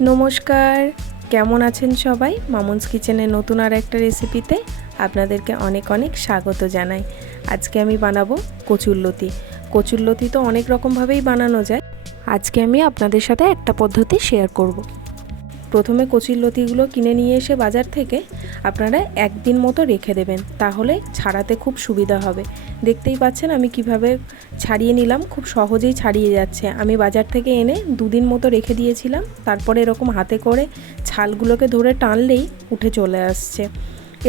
নমস্কার, কেমন আছেন সবাই? মামনস কিচেনের নতুন আর একটা রেসিপিতে আপনাদেরকে অনেক অনেক স্বাগত জানাই। আজকে আমি বানাবো কচুরলতি। কচুরলতি তো অনেক রকমভাবেই বানানো যায়, আজকে আমি আপনাদের সাথে একটা পদ্ধতি শেয়ার করব। প্রথমে কচুরলতিগুলো কিনে নিয়ে এসে বাজার থেকে আপনারা একদিন মতো রেখে দেবেন, তাহলে ছাড়াতে খুব সুবিধা হবে। দেখতেই পাচ্ছেন আমি কিভাবে ছাড়িয়ে নিলাম, খুব সহজেই ছাড়িয়ে যাচ্ছে। আমি বাজার থেকে এনে দুদিন মতো রেখে দিয়েছিলাম, তারপরে এরকম হাতে করে ছালগুলোকে ধরে টানলেই উঠে চলে আসছে।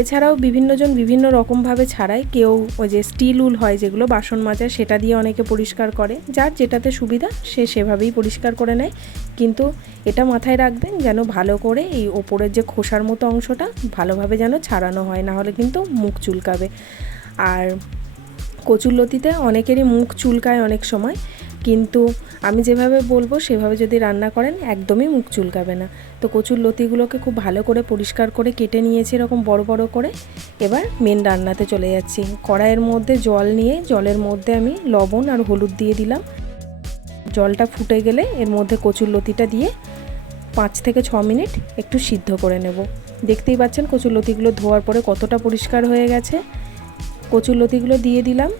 এছাড়াও বিভিন্নজন বিভিন্ন রকমভাবে ছাড়ায়, কেউ ওই যে স্টিল উল হয় যেগুলো বাসন মাজার, সেটা দিয়ে অনেকে পরিষ্কার করে, যার যেটাতে সুবিধা সে সেভাবেই পরিষ্কার করে নেয়। কিন্তু এটা মাথায় রাখবেন যেন ভালো করে এই ওপরের যে খোসার মতো অংশটা ভালোভাবে যেন ছাড়ানো হয়, না হলে কিন্তু মুখ চুলকাবে। আর কচুরলতিতে অনেকেরই মুখ চুলকায় অনেক সময়, কিন্তু আমি যেভাবে বলবো সেভাবে যদি রান্না করেন একদমই মুখ চুলকাবে না। তো কচুরলতিগুলোকে খুব ভালো করে পরিষ্কার করে কেটে নিয়েছি এরকম বড় বড় করে। এবার মেন রান্নাতে চলে যাচ্ছি। কড়াইয়ের মধ্যে জল নিয়ে জলের মধ্যে আমি লবণ আর হলুদ দিয়ে দিলাম। জলটা ফুটে গেলে এর মধ্যে কচুরলতিটা দিয়ে 5 থেকে 6 মিনিট একটু সিদ্ধ করে নেব। দেখতেই পাচ্ছেন কচুরলতিগুলো ধোয়ার পরে কতটা পরিষ্কার হয়ে গেছে। কচুরলতিগুলো দিয়ে দিলাম।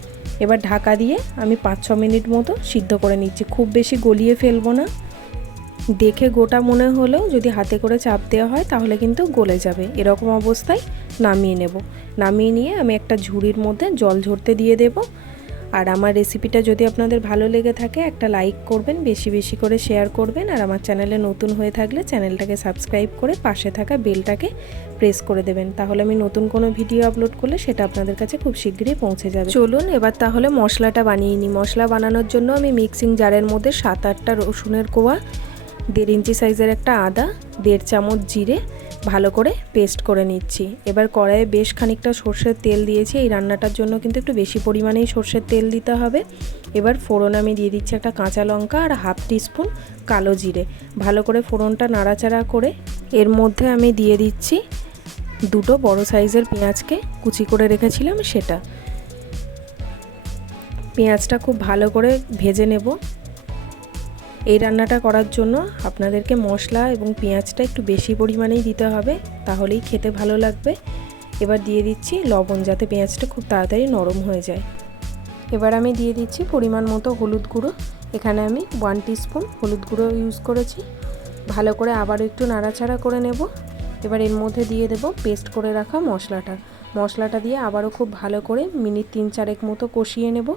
এবার ঢাকা দিয়ে আমি 5-6 মিনিট মতো সিদ্ধ করে নিচ্ছি। খুব বেশি গলিয়ে ফেলবো না। দেখে গোটা মনে হলেও যদি হাতে করে চাপ দেওয়া হয় তাহলে কিন্তু গলে যাবে। এরকম অবস্থায় নামিয়ে নেব। নামিয়ে নিয়ে আমি একটা ঝুড়ির মধ্যে জল ঝরতে দিয়ে দেব। আর আমার রেসিপিটা যদি আপনাদের ভালো লেগে থাকে একটা লাইক করবেন, বেশি বেশি করে শেয়ার করবেন। আর আমার চ্যানেলে নতুন হয়ে থাকলে চ্যানেলটাকে সাবস্ক্রাইব করে পাশে থাকা বেলটাকে প্রেস করে দেবেন, তাহলে আমি নতুন কোনো ভিডিও আপলোড করলে সেটা আপনাদের কাছে খুব শীঘ্রই পৌঁছে যাবে। চলুন এবার তাহলে মশলাটা বানিয়ে নিই। মশলা বানানোর জন্য আমি মিক্সিং জারের মধ্যে 7-8টা রসুনের কোয়া, 1.5 ইঞ্চি সাইজের একটা আদা, 1.5 চামচ জিরে ভালো করে পেস্ট করে নিচ্ছি। এবার কড়াইয়ে বেশ খানিকটা সর্ষের তেল দিয়েছি। এই রান্নাটার জন্য কিন্তু একটু বেশি পরিমাণেই সর্ষের তেল দিতে হবে। এবার ফোড়ন আমি দিয়ে দিচ্ছি একটা কাঁচা লঙ্কা আর 1/2 টিস্পুন কালো জিরে। ভালো করে ফোড়নটা নাড়াচাড়া করে এর মধ্যে আমি দিয়ে দিচ্ছি 2টো বড় সাইজের পেঁয়াজকে কুচি করে রেখেছিলাম সেটা। পেঁয়াজটা খুব ভালো করে ভেজে নেব। এই রান্নাটা করার জন্য আপনাদেরকে মশলা এবং পেঁয়াজটা একটু বেশি পরিমাণেই দিতে হবে, তাহলেই খেতে ভালো লাগবে। এবার দিয়ে দিচ্ছি লবণ, যাতে পেঁয়াজটা খুব তাড়াতাড়ি নরম হয়ে যায়। এবার আমি দিয়ে দিচ্ছি পরিমাণ মতো হলুদ গুঁড়ো। এখানে আমি 1 টিস্পুন হলুদ গুঁড়ো ইউজ করেছি। ভালো করে আবারও একটু নাড়াচাড়া করে নেব। এবার এর মধ্যে দিয়ে দেব পেস্ট করে রাখা মশলাটা দিয়ে আবারও খুব ভালো করে মিনিট 3-4 মতো কষিয়ে নেব।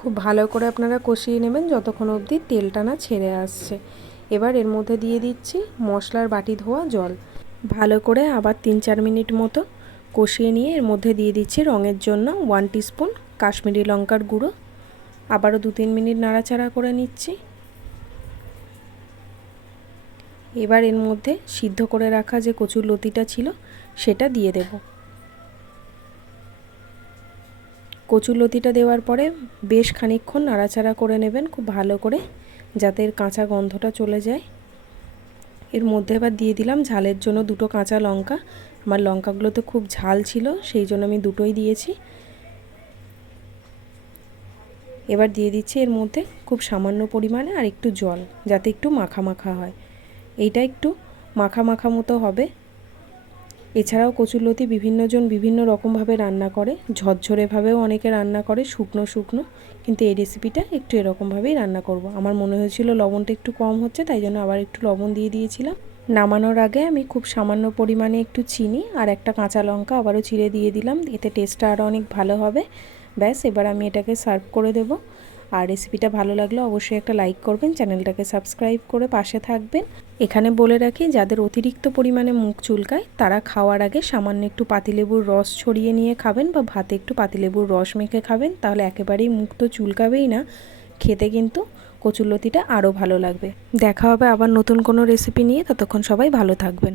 খুব ভালো করে আপনারা কষিয়ে নেবেন যতক্ষণ অবধি তেলটা না ছেড়ে আসছে। এবার এর মধ্যে দিয়ে দিচ্ছি মশলার বাটি ধোয়া জল। ভালো করে আবার 3-4 মিনিট মতো কষিয়ে নিয়ে এর মধ্যে দিয়ে দিচ্ছি রঙের জন্য 1 টিস্পুন কাশ্মীরি লঙ্কার গুঁড়ো। আবারও 2-3 মিনিট নাড়াচাড়া করে নিচ্ছি। এবার এর মধ্যে সিদ্ধ করে রাখা যে কচুরলতিটা ছিল সেটা দিয়ে দেব। কচুরলতিটা দেওয়ার পরে বেশ খানিকক্ষণ নাড়াচাড়া করে নেবেন খুব ভালো করে, যাতে এর কাঁচা গন্ধটা চলে যায়। এর মধ্যে এবার দিয়ে দিলাম ঝালের জন্য 2টো কাঁচা লঙ্কা। আমার লঙ্কাগুলোতে খুব ঝাল ছিল, সেই জন্য আমি 2টোই দিয়েছি। এবার দিয়ে দিচ্ছি এর মধ্যে খুব সামান্য পরিমাণে আর একটু জল, যাতে একটু মাখা মাখা হয়। এইটা একটু মাখা মাখা মতো হবে। এছাড়াও কচুরলতি বিভিন্নজন বিভিন্ন রকমভাবে রান্না করে, ঝরঝরেভাবেও অনেকে রান্না করে শুকনো শুকনো, কিন্তু এই রেসিপিটা একটু এরকমভাবেই রান্না করব। আমার মনে হয়েছিল লবণটা একটু কম হচ্ছে, তাই জন্য আবার একটু লবণ দিয়ে দিয়েছিলাম। নামানোর আগে আমি খুব সামান্য পরিমাণে একটু চিনি আর একটা কাঁচা লঙ্কা আবারও চিড়ে দিয়ে দিলাম, এতে টেস্টটা আরও অনেক ভালো হবে। ব্যাস, এবার আমি এটাকে সার্ভ করে দেব। আর রেসিপিটা ভালো লাগলে অবশ্যই একটা লাইক করবেন, চ্যানেলটাকে সাবস্ক্রাইব করে পাশে থাকবেন। এখানে বলে রাখি, যাদের অতিরিক্ত পরিমাণে মুখ চুলকায় তারা খাওয়ার আগে সামান্য একটু পাতিলেবুর রস ছড়িয়ে নিয়ে খাবেন, বা ভাতে একটু পাতিলেবুর রস মেখে খাবেন, তাহলে একেবারেই মুখ তো চুলকাবেই না, খেতে কিন্তু কচুরলতিটা আরও ভালো লাগবে। দেখা হবে আবার নতুন কোনো রেসিপি নিয়ে, ততক্ষণ সবাই ভালো থাকবেন।